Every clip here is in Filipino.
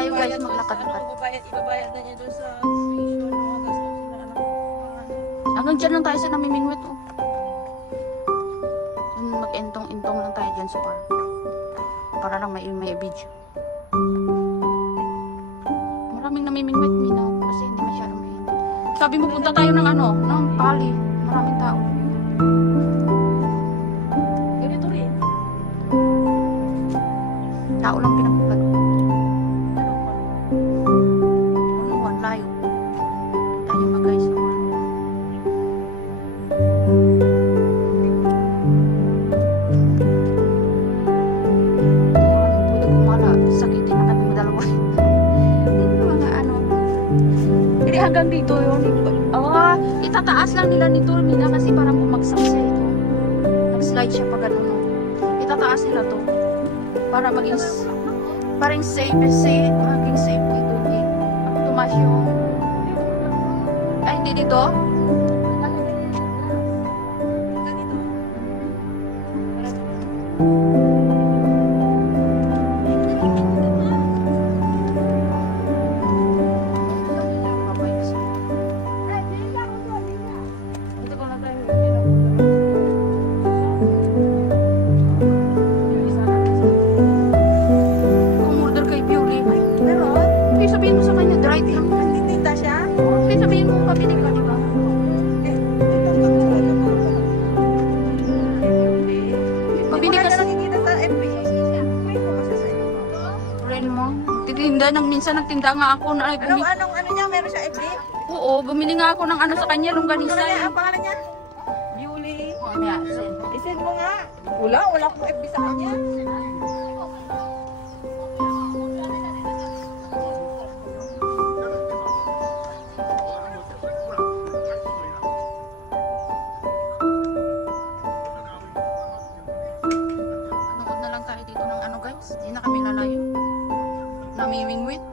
tayo guys, maglakad-lakad. Ibabayad na niya doon sa station, mga gastos na anak ko. Hanggang dyan lang tayo sa namimingwit. Oh. Mag-entong-entong lang tayo dyan sa park. Para lang may video. Maraming namimingwit, Mina. Kasi hindi masyadong mainit. Sabi mo, punta tayo ng ano, ng Pali. Maraming tao. Ganito rin. Tao lang pinagpapag. Ano, layo. Tayo mag-guys. Pwede kumala. Sakitin na kami madalawa. Mga ano. Hindi hanggang dito yun. Itataas lang nila nito, Mina, kasi parang bumagsak siya ito. Nag-slide siya pag ano. Itataas nila to. Para maging parang safe, maging safe dito. Pag tumas yung ay, hindi dito? Minsan nagtinda nga ako na ano niya, meron siya FB? Oo, bumili nga ako ng ano sa kanya, longganisa. Ang pangalan niya? Beauty. I-send mo nga. Wala akong FB sa kanya. Nanood na lang tayo dito ng ano guys, hindi na kami lalayo. Namimingwit.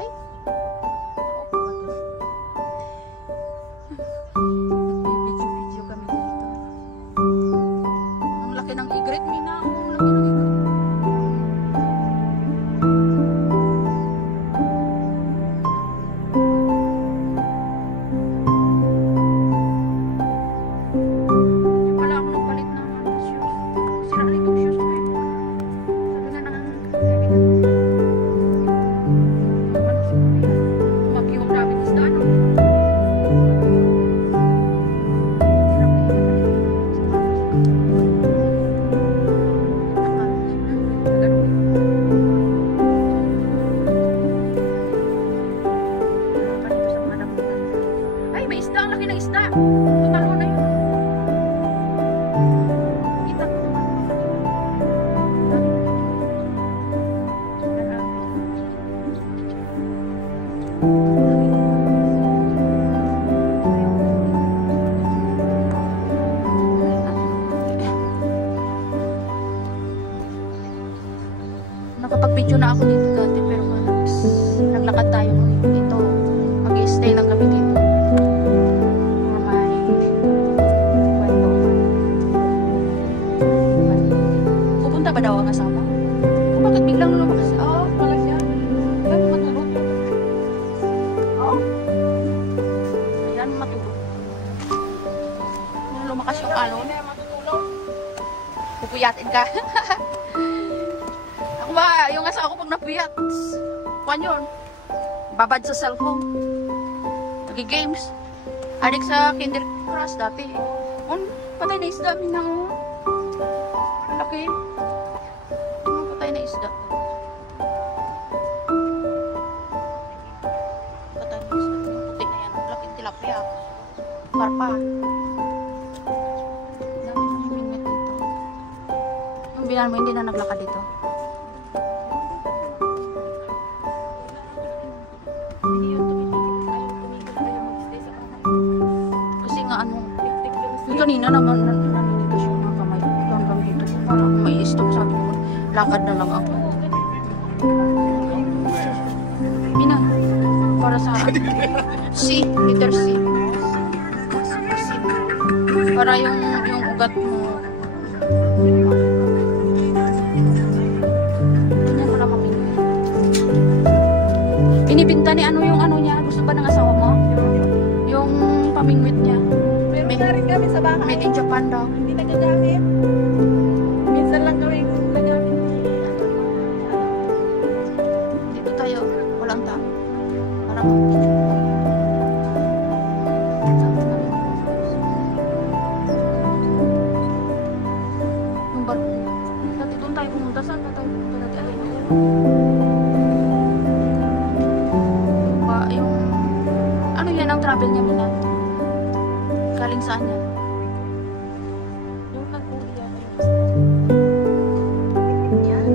Ay. Video kami dito. Ang laki ng igret, Mina. Ang laki ng igret. Nakapag-video na ako dito dati pero naglakad tayo dito. Mag-i-stay lang kami dito. Pupunta ba daw ang asawa? Bakit biglang lumakas? Oh, pala siya. Ayan, matulog. Oh. Ayan, matulog. Lumakas yung alon. Pupuyatin ka. Ako ba, yung asawa ko pag napuyat, kuhan yun. Babad sa cellphone. Nag-games. Adik sa Kinder Crush dati. Patay na isda, minang. Laki. Patay na isda. Patay na isda. Yung puti na yan. Laking tilapia. Karpa. Dami na minit dito. Yung binan mo, hindi na naglakad dito. Kasi nga ano, yung kanina naman naninigas yung mga kamay hanggang dito. Parang may stop, sabi ko, lakad na lang ako. Mina, para sa C, letter C. Para yung ugat mo. ba ng asawa mo? Yung pamingwit niya. Meron na rin kami sa bahay. Made in Japan daw. Hindi nagagamit. Minsan lang kami nagamit. Dito tayo. Walang tao. Parang yung barko. Dati doon tayo pumunta. Saan na tayo pumunta dati? Ay, yung ano yan ang travel niya, Mina? Galing saan yan? Yung nag-uli yan. Yan.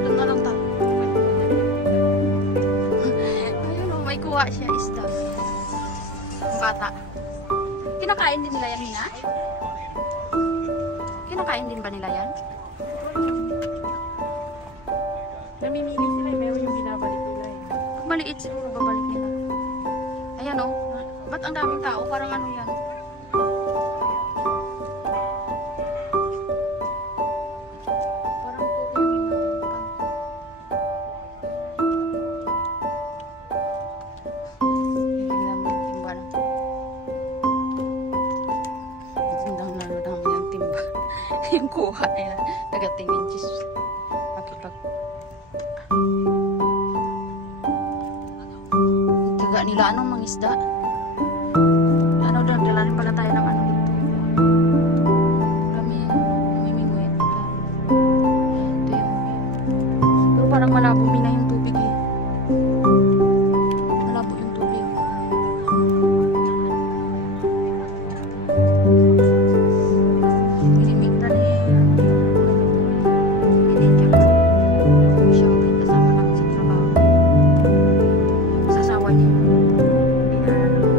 Doon na lang tayo. Ayun o, may kuha siya isda. Bata. Kinakain din nila yan, Mina? Kinakain din ba nila yan? Namimili sila. Meron yung binabalik nila. Pag maliit siguro babalik nila. Ayan o. Ba't ang daming tao? Parang ano yan? Parang tubig. Tingnan mo yung timba na. Tingnan mo yung timba. Yung kuha nila. Nagatingin. Jesus. Makipag... Taga nila anong mangisda? Ano daw, dala rin pala tayo ng ano dito. Kami, namimingwit. Ito yung... Pero parang malabo, Mina, yung tubig eh. Malabo yung tubig. Minimik na ni... Pinigyan ko. Siya kasama namin sa trabaho. Sa asawa niya. Inaano.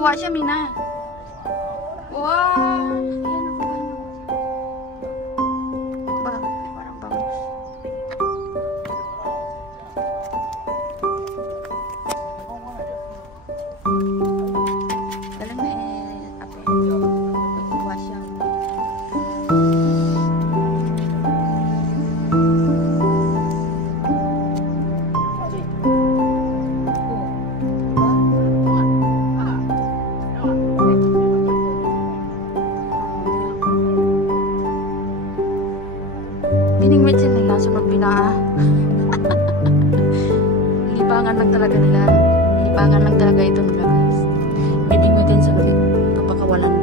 Nagkuha siya, Mina. Wow! Ayan ako ba? Parang bangus. Galing na ate. Nagkuha siya. Biningwit sila nila sunod pinaa. Libangan lang talaga nila. Libangan lang talaga ito nila guys. Bibingwitin sa ulit. Papakawalan